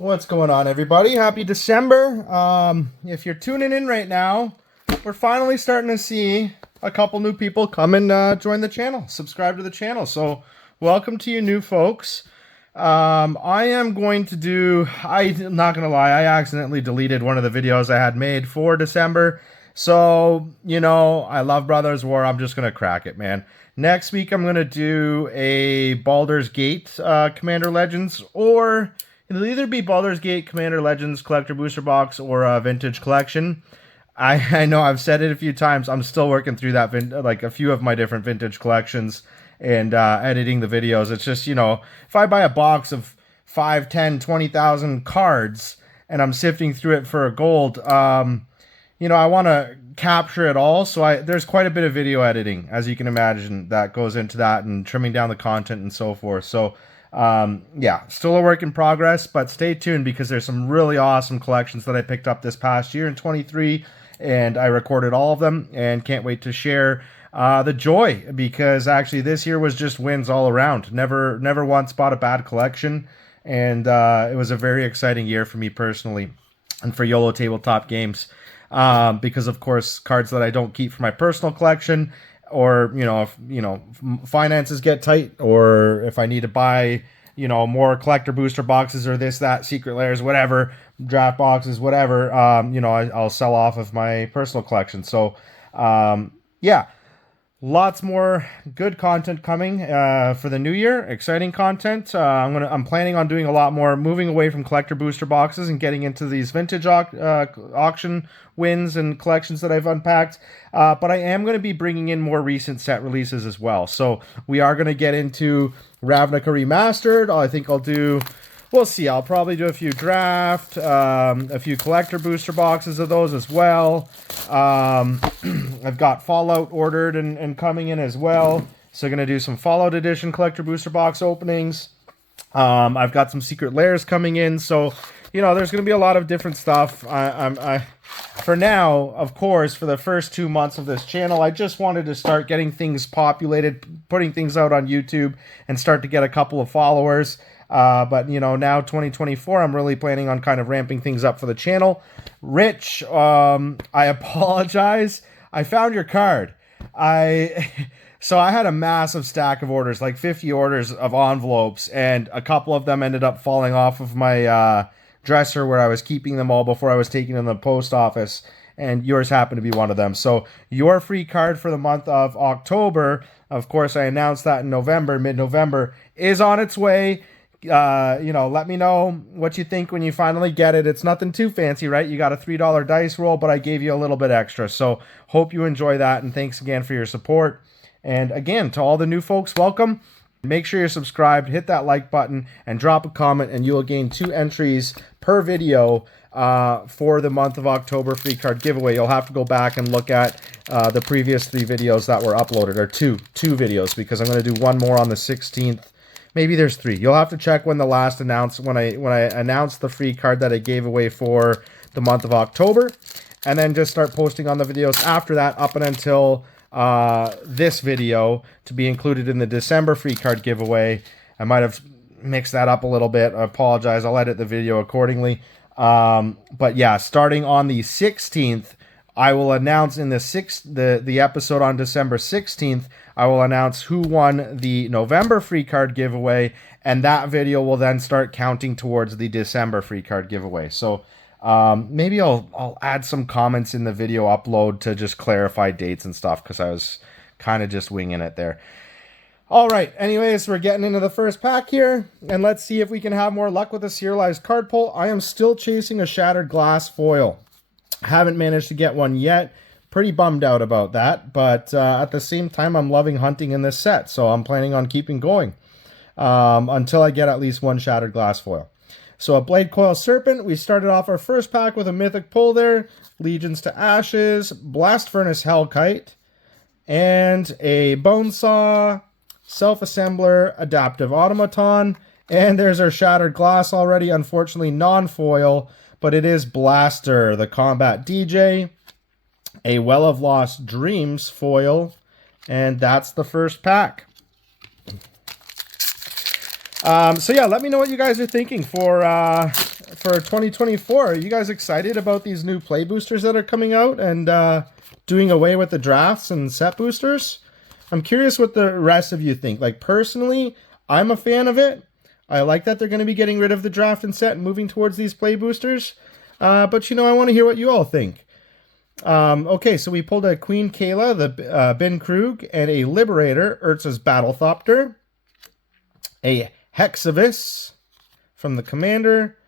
What's going on, everybody? Happy December. If you're tuning in right now, we're finally starting to see a couple new people come and join the channel, subscribe to the channel. So welcome to you new folks. I am going to do, I'm not going to lie, I accidentally deleted one of the videos I had made for December. So, you know, I love Brothers War. I'm just going to crack it, man. Next week, I'm going to do a Baldur's Gate Commander Legends, or it'll either be Baldur's Gate Commander Legends Collector Booster Box or a Vintage Collection. I know I've said it a few times. I'm still working through that, like a few of my different Vintage Collections and editing the videos. It's just, you know, if I buy a box of 5, 10, 20,000 cards and I'm sifting through it for a gold, you know, I want to capture it all. So there's quite a bit of video editing, as you can imagine, that goes into that, and trimming down the content and so forth. So yeah, still a work in progress, but stay tuned because there's some really awesome collections that I picked up this past year in 23, and I recorded all of them and can't wait to share the joy, because actually this year was just wins all around. Never once bought a bad collection, and it was a very exciting year for me personally and for YOLO Tabletop Games, because of course cards that I don't keep for my personal collection, or if finances get tight, or if I need to buy more collector booster boxes or this, that, secret layers, whatever, draft boxes, whatever, I'll sell off of my personal collection. So yeah, lots more good content coming for the new year. Exciting content. I'm planning on doing a lot more, moving away from collector booster boxes and getting into these vintage auction wins and collections that I've unpacked. But I am going to be bringing in more recent set releases as well. So we are going to get into Ravnica Remastered. I think I'll do... We'll see. I'll probably do a few draft, a few collector booster boxes of those as well. I've got Fallout ordered and coming in as well. So going to do some Fallout Edition collector booster box openings. I've got some secret layers coming in. So, there's going to be a lot of different stuff. For now, of course, for the first 2 months of this channel, I just wanted to start getting things populated, putting things out on YouTube, and start to get a couple of followers. But now 2024, I'm really planning on kind of ramping things up for the channel. Rich, I apologize. I found your card. So I had a massive stack of orders, like 50 orders of envelopes, and a couple of them ended up falling off of my dresser where I was keeping them all before I was taking them to the post office, and yours happened to be one of them. So your free card for the month of October, of course I announced that in November, mid-November, is on its way. Let me know what you think when you finally get it. It's nothing too fancy, right? You got a $3 dice roll, but I gave you a little bit extra. So hope you enjoy that, and thanks again for your support. And again, to all the new folks, welcome. Make sure you're subscribed, hit that like button, and drop a comment, and you will gain 2 entries per video for the month of October free card giveaway. You'll have to go back and look at the previous 3 videos that were uploaded, or two videos, because I'm going to do one more on the 16th. Maybe there's 3. You'll have to check when the last announced, when I announced the free card that I gave away for the month of October, and then just start posting on the videos after that up and until this video to be included in the December free card giveaway. I might have mixed that up a little bit. I apologize. I'll edit the video accordingly. But yeah, starting on the 16th, I will announce in the episode on December 16th, I will announce who won the November free card giveaway, and that video will then start counting towards the December free card giveaway. So maybe I'll add some comments in the video upload to just clarify dates and stuff, because I was kind of just winging it there. All right, anyways, we're getting into the first pack here, and let's see if we can have more luck with a serialized card pull. I am still chasing a shattered glass foil. Haven't managed to get one yet. Pretty bummed out about that, but at the same time, I'm loving hunting in this set, so I'm planning on keeping going until I get at least one shattered glass foil. So a Blade Coil Serpent. We started off our first pack with a mythic pull there. Legions to Ashes, Blast Furnace Hellkite, and a Bonesaw, Self-Assembler, Adaptive Automaton. And there's our shattered glass already. Unfortunately, non-foil, but it is Blaster, the Combat DJ, a Well of Lost Dreams foil, and that's the first pack. So yeah, let me know what you guys are thinking for for 2024. Are you guys excited about these new play boosters that are coming out and doing away with the drafts and set boosters? I'm curious what the rest of you think. Like, personally, I'm a fan of it. I like that they're going to be getting rid of the draft and set and moving towards these play boosters. But, you know, I want to hear what you all think. Okay, so we pulled a Queen Kayla, the Ben Krug, and a Liberator, Urza's Battlethopter. A Hexavis from the Commander.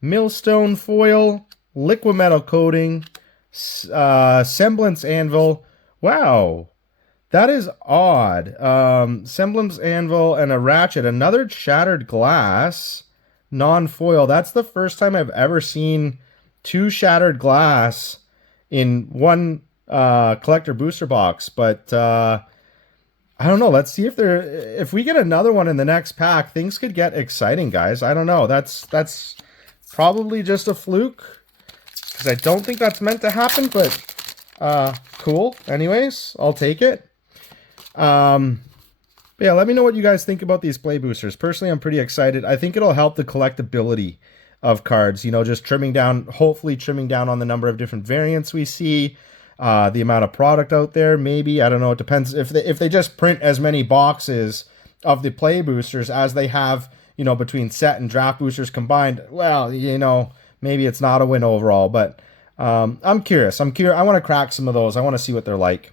Millstone Foil. Liquimetal Coating. Semblance Anvil. Wow. That is odd. Semblance Anvil and a Ratchet. Another Shattered Glass. Non-foil. That's the first time I've ever seen 2 Shattered Glass in one collector booster box. But I don't know. Let's see if we get another one in the next pack. Things could get exciting, guys. I don't know. That's probably just a fluke, because I don't think that's meant to happen. But cool. Anyways, I'll take it. Yeah, let me know what you guys think about these play boosters. Personally, I'm pretty excited. I think it'll help the collectability of cards, you know, just trimming down, hopefully trimming down on the number of different variants we see, the amount of product out there, maybe, I don't know, it depends. If they just print as many boxes of the play boosters as they have, you know, between set and draft boosters combined, well, you know, maybe it's not a win overall, but I'm curious. I want to crack some of those. I want to see what they're like.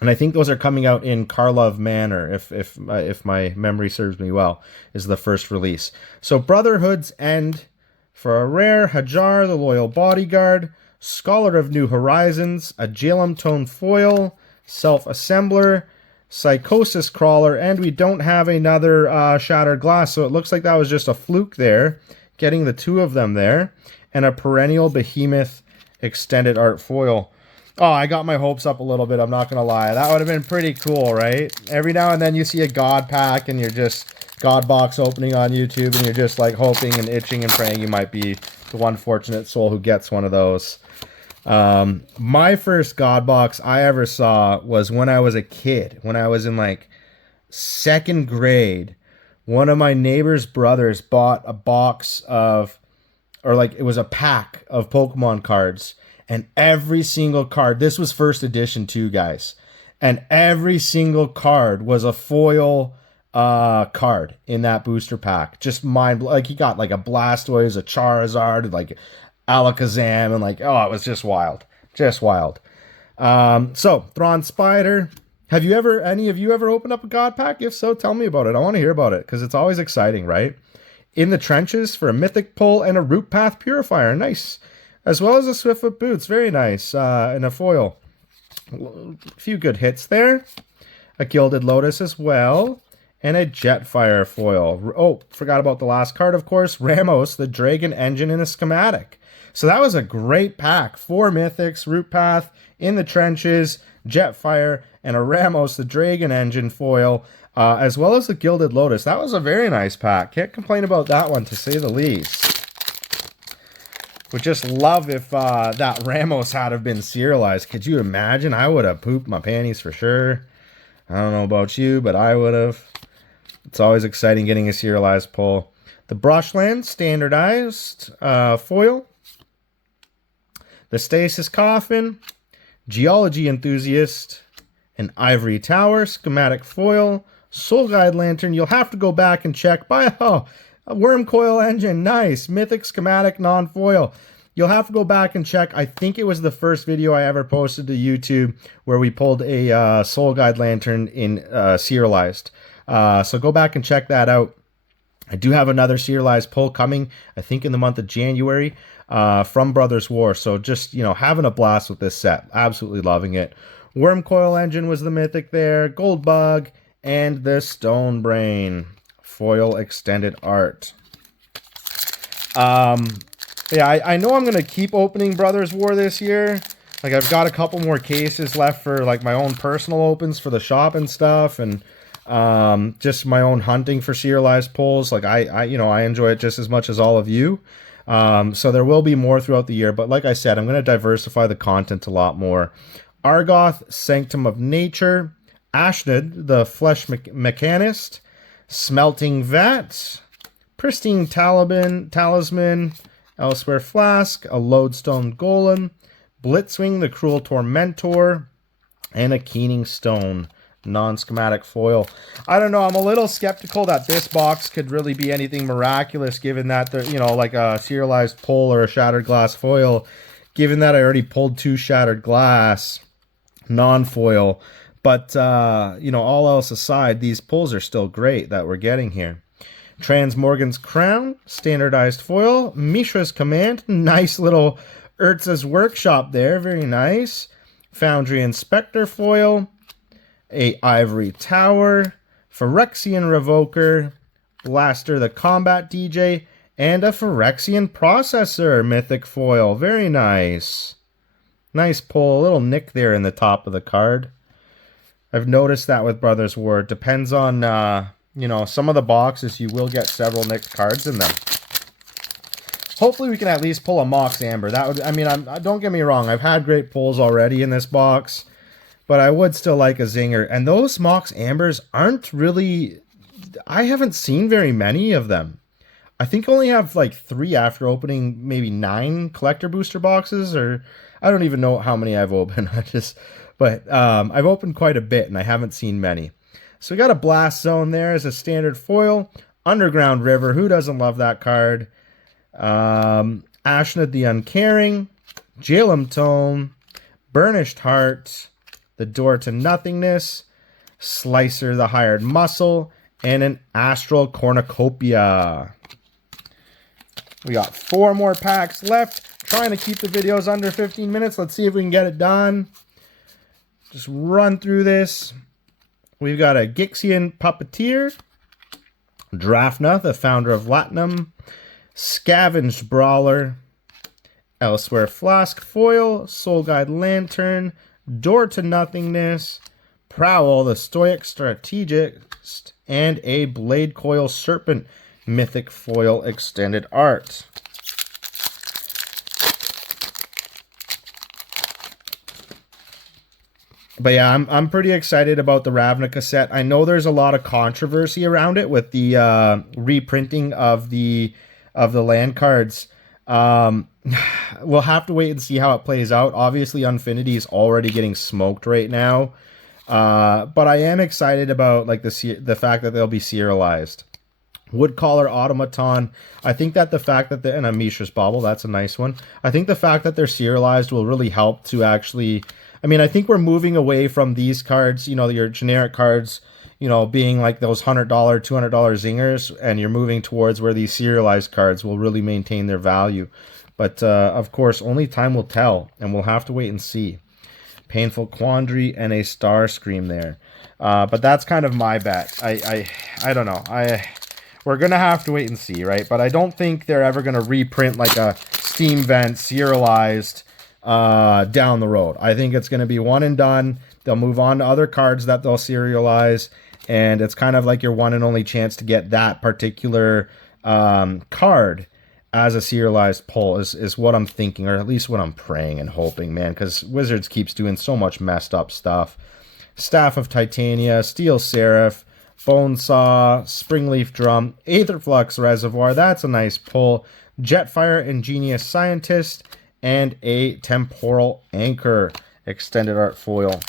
And I think those are coming out in Karlov Manor, if my memory serves me well, is the first release. So Brotherhood's End for a rare, Hajar, the Loyal Bodyguard, Scholar of New Horizons, a Jalem Tone Foil, Self-Assembler, Psychosis Crawler, and we don't have another Shattered Glass, so it looks like that was just a fluke there, getting the 2 of them there, and a Perennial Behemoth Extended Art Foil. Oh, I got my hopes up a little bit, I'm not going to lie. That would have been pretty cool, right? Every now and then you see a God pack and you're just God box opening on YouTube and you're just like hoping and itching and praying you might be the one fortunate soul who gets one of those. My first God box I ever saw was when I was a kid. When I was in like 2nd grade, one of my neighbor's brothers bought a box of, or like it was a pack of Pokemon cards. And every single card, this was first edition too, guys. And every single card was a foil card in that booster pack. Just like he got like a Blastoise, a Charizard, like Alakazam, and like, oh, it was just wild. Just wild. So, Thrawn Spider. Have any of you ever opened up a God pack? If so, tell me about it. I want to hear about it, because it's always exciting, right? In the Trenches for a Mythic Pull and a Root Path Purifier. Nice. As well as a Swiftfoot Boots. Very nice. And a foil. A few good hits there. A Gilded Lotus as well. And a Jetfire foil. Oh, forgot about the last card, of course. Ramos, the Dragon Engine in a schematic. So that was a great pack. 4 Mythics, Root Path, In the Trenches, Jetfire, and a Ramos, the Dragon Engine foil. As well as the Gilded Lotus. That was a very nice pack. Can't complain about that one, to say the least. Would just love if that Ramos had have been serialized. Could you imagine? I would have pooped my panties for sure. I don't know about you, but I would have. It's always exciting getting a serialized pull. The Brushland standardized foil. The Stasis Coffin. Geology Enthusiast. An Ivory Tower schematic foil. Soul Guide Lantern. You'll have to go back and check. A Worm Coil Engine, nice. Mythic schematic non-foil. You'll have to go back and check. I think it was the first video I ever posted to YouTube where we pulled a Soul Guide Lantern in serialized. So go back and check that out. I do have another serialized pull coming, I think in the month of January, from Brothers War. So just, you know, having a blast with this set. Absolutely loving it. Worm Coil Engine was the mythic there. Gold Bug and the Stone Brain. Foil extended art. Yeah, I know I'm gonna keep opening Brothers War this year. Like, I've got a couple more cases left for like my own personal opens for the shop and stuff, and just my own hunting for serialized pulls. Like I enjoy it just as much as all of you. So there will be more throughout the year, but like I said, I'm gonna diversify the content a lot more. Argoth, Sanctum of Nature, Ashnod, the Flesh Mechanist, Smelting Vat, Pristine Talisman, Elsewhere Flask, a Lodestone Golem, Blitzwing, the Cruel Tormentor, and a Keening Stone non-schematic foil. I don't know, I'm a little skeptical that this box could really be anything miraculous, given that they're, you know, like a serialized pull or a shattered glass foil, given that I already pulled 2 shattered glass non-foil. But you know, all else aside, these pulls are still great that we're getting here. Transmorgan's Crown, standardized foil. Mishra's Command, nice little Urza's Workshop there, very nice. Foundry Inspector foil, a Ivory Tower, Phyrexian Revoker, Blaster the Combat DJ, and a Phyrexian Processor mythic foil. Very nice. Nice pull, a little nick there in the top of the card. I've noticed that with Brothers War. It depends on, you know, some of the boxes you will get several nicked cards in them. Hopefully we can at least pull a Mox Amber. That would, I mean, don't get me wrong, I've had great pulls already in this box, but I would still like a zinger. And those Mox Ambers aren't really, I haven't seen very many of them. I think I only have like 3 after opening maybe 9 collector booster boxes, or I don't even know how many I've opened. But I've opened quite a bit and I haven't seen many. So we got a Blast Zone there as a standard foil. Underground River, who doesn't love that card? Ashnod the Uncaring, Jalem Tome, Burnished Heart, the Door to Nothingness, Slicer the Hired Muscle, and an Astral Cornucopia. We got 4 more packs left. Trying to keep the videos under 15 minutes. Let's see if we can get it done. Just run through this. We've got a Gixian Puppeteer, Drafna, the founder of Latinum, Scavenged Brawler, Elsewhere Flask foil, Soul Guide Lantern, Door to Nothingness, Prowl, the Stoic Strategist, and a Blade Coil Serpent mythic foil extended art. But yeah, I'm pretty excited about the Ravnica set. I know there's a lot of controversy around it with the reprinting of the land cards. We'll have to wait and see how it plays out. Obviously, Unfinity is already getting smoked right now. But I am excited about like the fact that they'll be serialized. Woodcaller Automaton. I think that the fact that and a Mishra's Bauble, that's a nice one. I think the fact that they're serialized will really help to actually. I mean, I think we're moving away from these cards, you know, your generic cards, you know, being like those $100, $200 zingers, and you're moving towards where these serialized cards will really maintain their value. But, of course, only time will tell, and we'll have to wait and see. Painful Quandary and a Starscream there. But that's kind of my bet. I don't know. We're going to have to wait and see, right? But I don't think they're ever going to reprint like a Steam Vent serialized down the road. I think it's going to be one and done. They'll move on to other cards that they'll serialize, and it's kind of like your one and only chance to get that particular card as a serialized pull is what I'm thinking, or at least what I'm praying and hoping, man, because Wizards keeps doing so much messed up stuff. Staff of Titania, Steel Seraph, Bonesaw, Springleaf Drum, Aetherflux Reservoir, that's a nice pull. Jetfire Ingenious Scientist, and a Temporal Anchor extended art foil.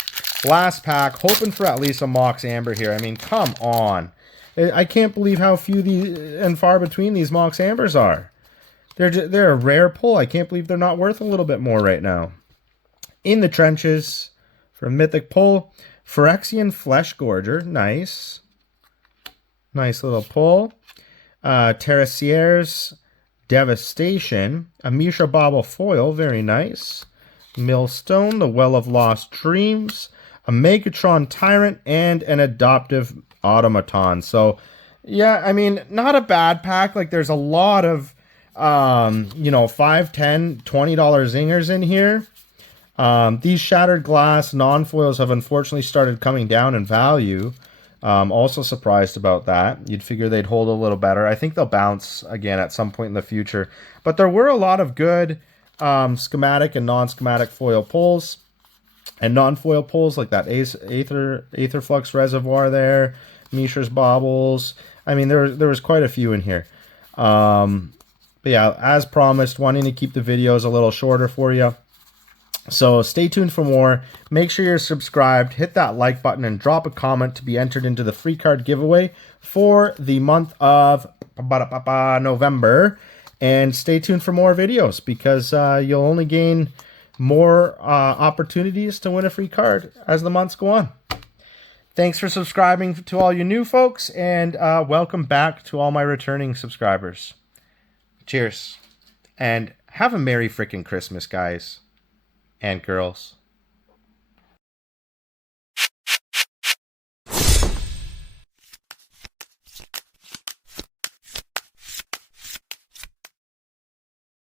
Last pack, hoping for at least a Mox Amber here. I mean, come on. I can't believe how few and far between these Mox Ambers are. They're a rare pull. I can't believe they're not worth a little bit more right now. In the Trenches, for Mythic pull, Phyrexian Flesh Gorger, nice. Nice little pull. Terraciere's Devastation, a Mishra Bauble foil, very nice. Millstone, the Well of Lost Dreams, a Megatron Tyrant, and an Adoptive Automaton. So, yeah, I mean, not a bad pack. Like, there's a lot of, you know, $5, $10, $20 zingers in here. These Shattered Glass non-foils have unfortunately started coming down in value. Also surprised about that. You'd figure they'd hold a little better. I think they'll bounce again at some point in the future. But there were a lot of good schematic and non-schematic foil pulls. And non-foil pulls like that Aetherflux Reservoir there. Mishra's Baubles. I mean, there was quite a few in here. But But yeah, as promised, wanting to keep the videos a little shorter for you. So stay tuned for more. Make sure you're subscribed, hit that like button, and drop a comment to be entered into the free card giveaway for the month of November. And stay tuned for more videos, because you'll only gain more opportunities to win a free card as the months go on. Thanks for subscribing to all you new folks, and welcome back to all my returning subscribers. Cheers. And have a Merry frickin' Christmas, guys and girls.